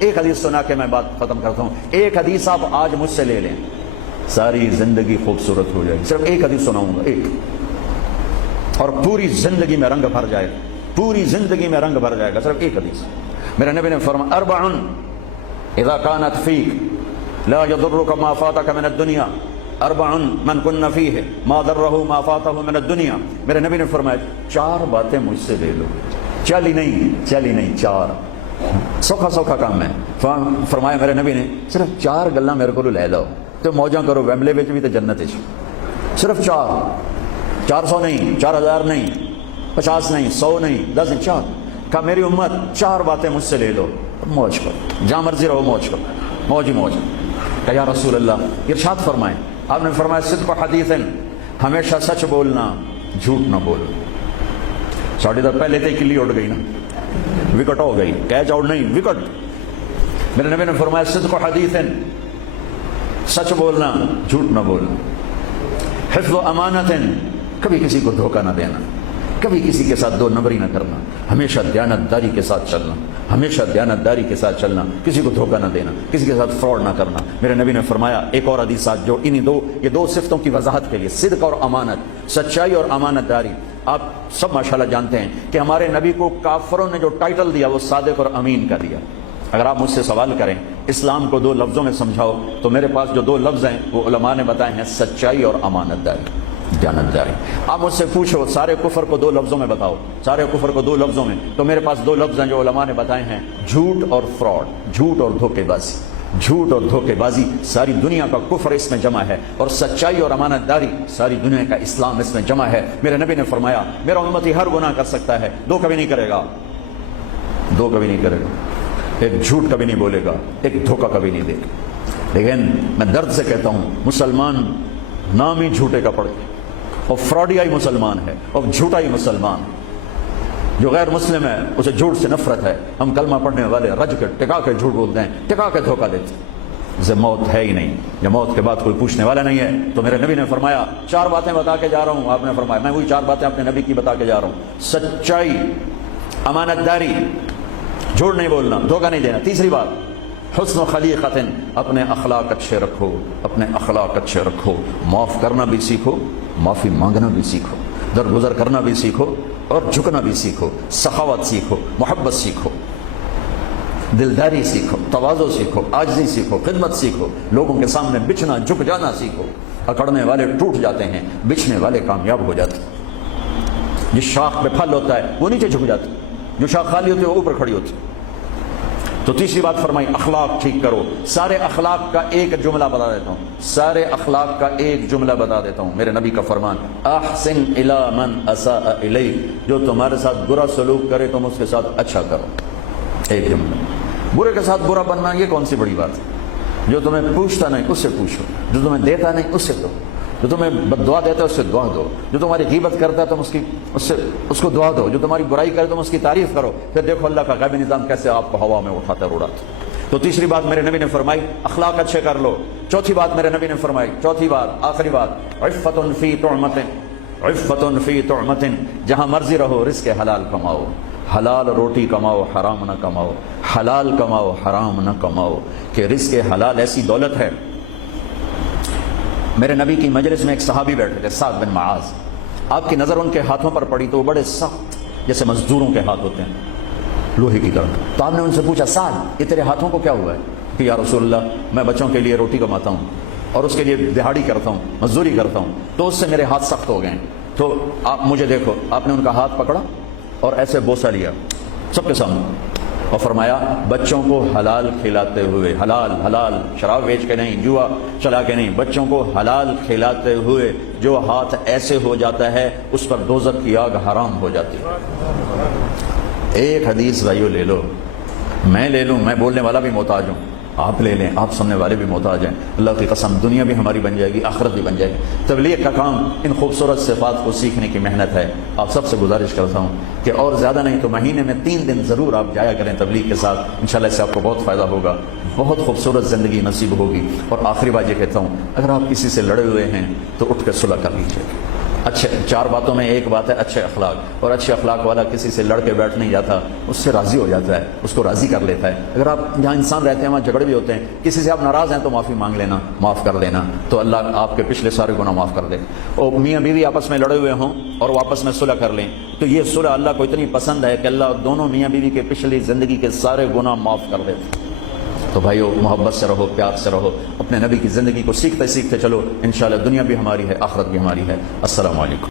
ایک حدیث سنا کے میں بات ختم کرتا ہوں. ایک حدیث آپ آج مجھ سے لے لیں, ساری زندگی خوبصورت ہو جائے گی. صرف ایک حدیث سناؤں گا, ایک, اور پوری زندگی میں رنگ بھر جائے گا, پوری زندگی میں رنگ بھر جائے گا. صرف ایک حدیث. میرے نبی نے فرمایا اربع اذا كانت فيك لا يضرك ما فاتك من الدنيا اربع من كن فيه ما ضره ما فاته من الدنيا. میرے نبی نے فرمایا چار باتیں مجھ سے لے لو, چلی نہیں, چار. سوکھا کام ہے. فرمایا میرے نبی نے صرف چار گلاں میرے کو لے لو تو موجاں کرو, ویمبلے وچ بھی تے جنت وچ. صرف 400 نہیں, 4000 نہیں, 50 نہیں, 100 نہیں, 10 نہیں, 4. کہا میری امت چار باتیں مجھ سے لے لو, موج کرو, جہاں مرضی رہو موج کرو, موج ہی موج. کہ یا رسول اللہ, ارشاد فرمائیں. آپ نے فرمایا صدق حدیث, ہمیشہ سچ بولنا, جھوٹ نہ بولنا. ساڑی تو پہلے تو کلی اڑ گئی نا, وکٹ ہو گئی, کیچ آؤٹ نہیں, وکٹ. میرے نبی نے فرمایا صدق حدیث, سچ بولنا, جھوٹ نہ بولنا. حفظ امانت, کبھی کسی کو دھوکہ نہ دینا, کبھی کسی کے ساتھ دو نمبری نہ کرنا, ہمیشہ دیانتداری کے ساتھ چلنا, ہمیشہ دیانتداری کے ساتھ چلنا, کسی کو دھوکہ نہ دینا, کسی کے ساتھ فراڈ نہ کرنا. میرے نبی نے فرمایا ایک اور حدیث جو یہ دو صفتوں کی وضاحت کے لیے, صدق اور امانت, سچائی اور امانت داری. آپ سب ماشاءاللہ جانتے ہیں کہ ہمارے نبی کو کافروں نے جو ٹائٹل دیا وہ صادق اور امین کا دیا. اگر آپ مجھ سے سوال کریں اسلام کو 2 لفظوں میں سمجھاؤ تو میرے پاس جو 2 لفظ ہیں وہ علماء نے بتائے ہیں, سچائی اور امانت داری, دیانتداری. آپ مجھ سے پوچھو سارے کفر کو 2 لفظوں میں بتاؤ, سارے کفر کو 2 لفظوں میں, تو میرے پاس 2 لفظ ہیں جو علماء نے بتائے ہیں, جھوٹ اور فراڈ, جھوٹ اور دھوکے بازی. جھوٹ اور دھوکے بازی ساری دنیا کا کفر اس میں جمع ہے, اور سچائی اور امانت داری ساری دنیا کا اسلام اس میں جمع ہے. میرے نبی نے فرمایا میرا امتی ہر گناہ کر سکتا ہے, 2 کبھی نہیں کرے گا, 2 کبھی نہیں کرے گا. ایک جھوٹ کبھی نہیں بولے گا, ایک دھوکہ کبھی نہیں دے گا. لیکن میں درد سے کہتا ہوں مسلمان نام ہی جھوٹے کا پڑے, اور فراڈی آئی مسلمان ہے, اور جھوٹا ہی مسلمان. جو غیر مسلم ہے اسے جھوٹ سے نفرت ہے. ہم کلمہ پڑھنے والے رج کے ٹکا کے جھوٹ بولتے ہیں, ٹکا کے دھوکہ دیتے ہیں. اسے موت ہے ہی نہیں, یا موت کے بعد کوئی پوچھنے والا نہیں ہے. تو میرے نبی نے فرمایا 4 باتیں بتا کے جا رہا ہوں. آپ نے فرمایا میں وہی 4 باتیں اپنے نبی کی بتا کے جا رہا ہوں, سچائی, امانت داری, جھوٹ نہیں بولنا, دھوکہ نہیں دینا. تیسری بات حسن خلیقت, اپنے اخلاق اچھے رکھو, اپنے اخلاق اچھے رکھو. معاف کرنا بھی سیکھو, معافی مانگنا بھی سیکھو, درگزر کرنا بھی سیکھو, اور جھکنا بھی سیکھو. سخاوت سیکھو, محبت سیکھو, دلداری سیکھو, تواضع سیکھو, عاجزی سیکھو, خدمت سیکھو. لوگوں کے سامنے بچھنا, جھک جانا سیکھو. اکڑنے والے ٹوٹ جاتے ہیں, بچھنے والے کامیاب ہو جاتے ہیں. جس شاخ پہ پھل ہوتا ہے وہ نیچے جھک جاتا ہے, جو شاخ خالی ہوتی ہے وہ اوپر کھڑی ہوتی ہے. تو تیسری بات فرمائی اخلاق ٹھیک کرو. سارے اخلاق کا ایک جملہ بتا دیتا ہوں, سارے اخلاق کا ایک جملہ بتا دیتا ہوں. میرے نبی کا فرمان احسن الی من اساء الیک, جو تمہارے ساتھ برا سلوک کرے تم اس کے ساتھ اچھا کرو. ایک جملہ. برے کے ساتھ برا بننا یہ کون سی بڑی بات ہے؟ جو تمہیں پوچھتا نہیں اس سے پوچھو, جو تمہیں دیتا نہیں اس سے دو, جو تمہیں بد دعا دیتا ہے اس سے دعا دو, جو تمہاری غیبت کرتا ہے تم اس کو دعا دو, جو تمہاری برائی کرے تم اس کی تعریف کرو. پھر دیکھو اللہ کا غیبی نظام کیسے آپ کو ہوا میں اٹھاتا ہے, اڑاتا. تو تیسری بات میرے نبی نے فرمائی اخلاق اچھے کر لو. چوتھی بات میرے نبی نے فرمائی, چوتھی بات, آخری بات, عفت فی طعمت, عفت فی طعمت, جہاں مرضی رہو رزق حلال کماؤ. حلال روٹی کماؤ, حرام نہ کماؤ. حلال کماؤ, حرام نہ کماؤ. کہ رزق حلال ایسی دولت ہے. میرے نبی کی مجلس میں ایک صحابی بیٹھے تھے, سعد بن معاذ. آپ کی نظر ان کے ہاتھوں پر پڑی تو وہ بڑے سخت جیسے مزدوروں کے ہاتھ ہوتے ہیں, لوہے کی طرح. تو آپ نے ان سے پوچھا سعد یہ تیرے ہاتھوں کو کیا ہوا ہے؟ کہ یا رسول اللہ میں بچوں کے لیے روٹی کماتا ہوں اور اس کے لیے دہاڑی کرتا ہوں, مزدوری کرتا ہوں, تو اس سے میرے ہاتھ سخت ہو گئے ہیں. تو آپ مجھے دیکھو. آپ نے ان کا ہاتھ پکڑا اور ایسے بوسہ لیا سب کے سامنے, اور فرمایا بچوں کو حلال کھلاتے ہوئے, حلال حلال, شراب بیچ کے نہیں, جوا چلا کے نہیں, بچوں کو حلال کھلاتے ہوئے جو ہاتھ ایسے ہو جاتا ہے اس پر دوزخ کی آگ حرام ہو جاتی ہے. ایک حدیث بھائیو لے لو, میں لے لوں, میں بولنے والا بھی محتاج ہوں, آپ لے لیں, آپ سننے والے بھی محتاج ہیں. اللہ کی قسم دنیا بھی ہماری بن جائے گی, آخرت بھی بن جائے گی. تبلیغ کا کام ان خوبصورت صفات کو سیکھنے کی محنت ہے. آپ سب سے گزارش کرتا ہوں کہ اور زیادہ نہیں تو مہینے میں 3 دن ضرور آپ جایا کریں تبلیغ کے ساتھ. انشاءاللہ اس سے آپ کو بہت فائدہ ہوگا, بہت خوبصورت زندگی نصیب ہوگی. اور آخری بات یہ کہتا ہوں, اگر آپ کسی سے لڑے ہوئے ہیں تو اٹھ کے صلح کر لیجیے. اچھے 4 باتوں میں ایک بات ہے اچھے اخلاق، اور اچھے اخلاق والا کسی سے لڑ کے بیٹھ نہیں جاتا، اس سے راضی ہو جاتا ہے، اس کو راضی کر لیتا ہے۔ اگر آپ جہاں انسان رہتے ہیں وہاں جھگڑے بھی ہوتے ہیں، کسی سے آپ ناراض ہیں تو معافی مانگ لینا، معاف کر دینا، تو اللہ آپ کے پچھلے سارے گناہ معاف کر دے۔ اور میاں بیوی آپس میں لڑے ہوئے ہوں اور وہ آپس میں صلح کر لیں، تو یہ صلح اللہ کو اتنی پسند ہے کہ اللہ دونوں میاں بیوی کے پچھلی زندگی کے سارے گناہ معاف کر دیتے۔ تو بھائیو، محبت سے رہو، پیار سے رہو، اپنے نبی کی زندگی کو سیکھتے سیکھتے چلو، انشاءاللہ دنیا بھی ہماری ہے، آخرت بھی ہماری ہے۔ السلام علیکم۔